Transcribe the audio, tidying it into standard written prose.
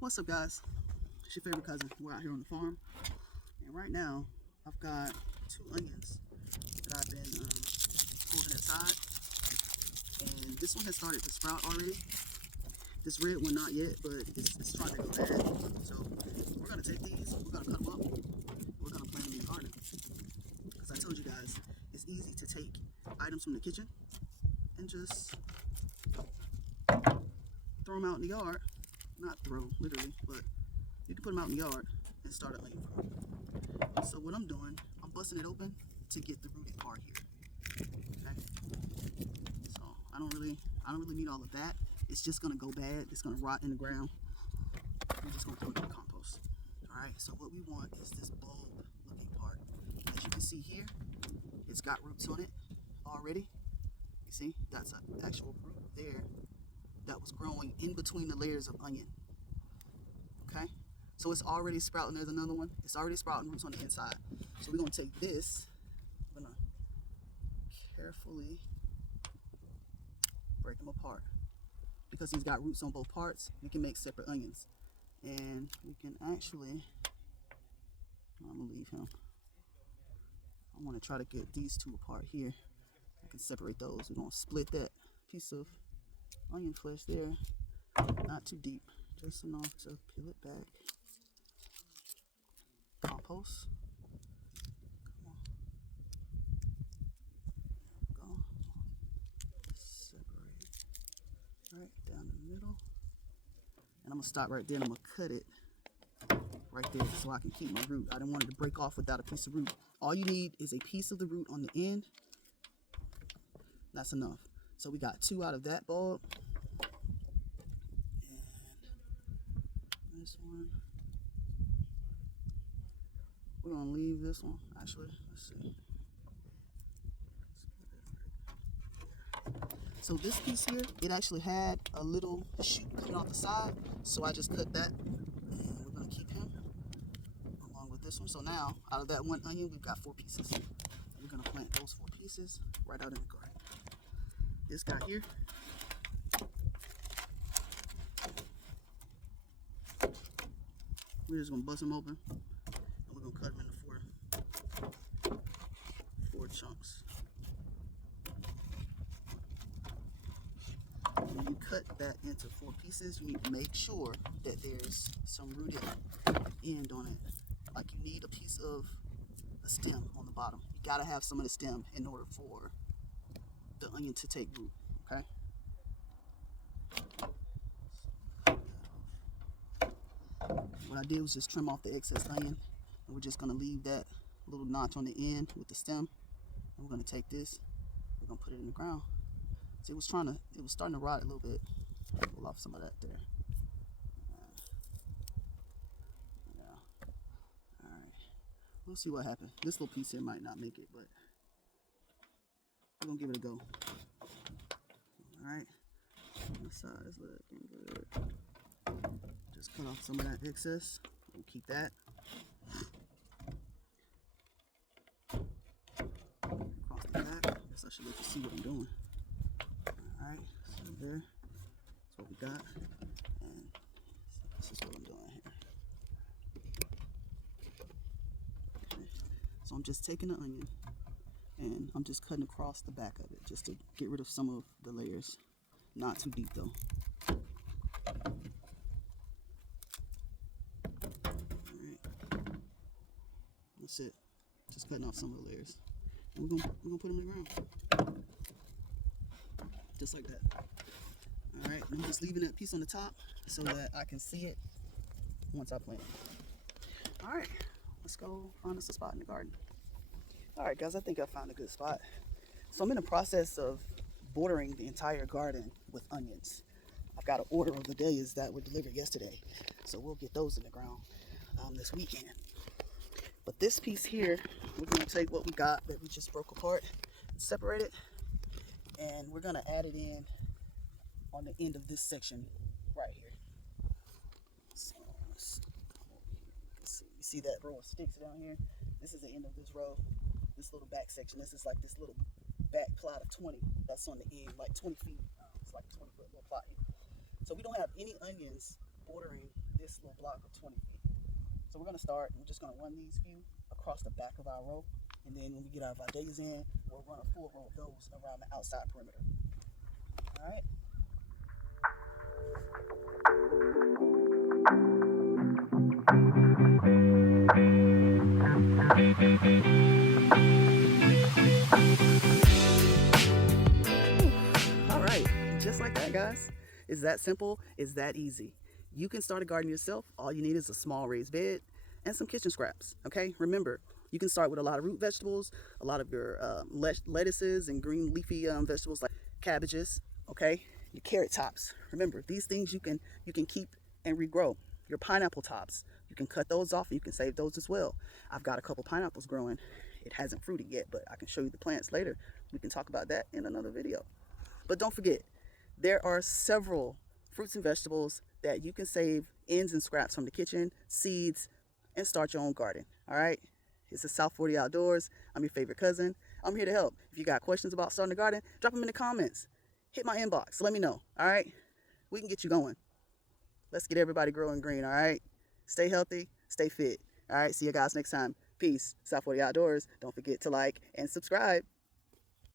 What's up, guys? It's your favorite cousin. We're out here on the farm, and right now I've got two onions that I've been holding aside, and this one has started to sprout already. This red one not yet, but it's trying to go bad. So we're gonna take these, we're gonna cut them up, we're gonna plant them in the garden. Because I told you guys, it's easy to take items from the kitchen and just throw them out in the yard. Not throw, literally, but you can put them out in the yard and start an onion farm. So what I'm doing, I'm busting it open to get the rooted part here. Okay. So I don't really need all of that. It's just gonna go bad. It's gonna rot in the ground. We're just gonna throw it in the compost. All right. So what we want is this bulb-looking part. As you can see here, it's got roots on it already. You see, that's an actual root there that was growing in between the layers of onion. Okay. So it's already sprouting. There's another one. It's already sprouting roots on the inside. So we're gonna take this. I'm gonna carefully break them apart because he's got roots on both parts. We can make separate onions, and we can actually. I'm gonna leave him. I want to try to get these two apart here. I can separate those. We're gonna split that piece of onion flesh there, not too deep, just enough to peel it back. Compost. Come on. Go. Separate right down the middle. And I'm gonna stop right there and I'm gonna cut it right there so I can keep my root. I didn't want it to break off without a piece of root. All you need is a piece of the root on the end. That's enough. So we got two out of that bulb. And this one. We're gonna leave this one. Actually, let's see. So this piece here, it actually had a little shoot coming off the side. So I just cut that. And we're gonna keep him along with this one. So now, out of that one onion, we've got 4 pieces. And we're gonna plant those 4 pieces right out in the garden. This guy here. We're just gonna bust them open, and we're gonna cut them into four chunks. When you cut that into 4 pieces, you need to make sure that there's some rooted end on it. Like you need a piece of the stem on the bottom. You gotta have some of the stem in order for the onion to take root. Okay. What I did was just trim off the excess onion, and we're just gonna leave that little notch on the end with the stem. And we're gonna take this, we're gonna put it in the ground. See, it was starting to rot a little bit. Pull off some of that there. Yeah. All right. We'll see what happens. This little piece here might not make it, but we're gonna give it a go. All right. The side is looking good. Just cut off some of that excess. We'll keep that. Across the back. Guess I should let you see what I'm doing. All right. So there. That's what we got. And this is what I'm doing here. Okay. So I'm just taking the onion and I'm just cutting across the back of it just to get rid of some of the layers. Not too deep though. That's it. Just cutting off some of the layers. And we're gonna put them in the ground. Just like that. Alright, I'm just leaving that piece on the top so that I can see it once I plant it. Alright, let's go find us a spot in the garden. Alright guys, I think I found a good spot. So I'm in the process of bordering the entire garden with onions. I've got an order of the days that were delivered yesterday. So we'll get those in the ground this weekend. But this piece here, we're going to take what we got that we just broke apart, separate it, and we're going to add it in on the end of this section right here. So let's come over here. You see that row of sticks down here? This is the end of this row, this little back section. This is like this little back plot of 20 that's on the end, like 20 feet. It's like a 20-foot little plot here. So we don't have any onions bordering this little block of 20 feet. So we're gonna start, we're just gonna run these few across the back of our row. And then when we get our vidalias in, we'll run a full row of those around the outside perimeter. All right. All right, just like that, guys. It's that simple, it's that easy. You can start a garden yourself. All you need is a small raised bed and some kitchen scraps, okay? Remember, you can start with a lot of root vegetables, a lot of your lettuces and green leafy vegetables like cabbages, okay? Your carrot tops. Remember, these things you can keep and regrow. Your pineapple tops, you can cut those off and you can save those as well. I've got a couple pineapples growing. It hasn't fruited yet, but I can show you the plants later. We can talk about that in another video. But don't forget, there are several fruits and vegetables that you can save ends and scraps from the kitchen, seeds, and start your own garden. All right? It's the South 40 Outdoors. I'm your favorite cousin. I'm here to help. If you got questions about starting a garden, drop them in the comments. Hit my inbox. Let me know. All right? We can get you going. Let's get everybody growing green. All right? Stay healthy. Stay fit. All right? See you guys next time. Peace. South 40 Outdoors. Don't forget to like and subscribe.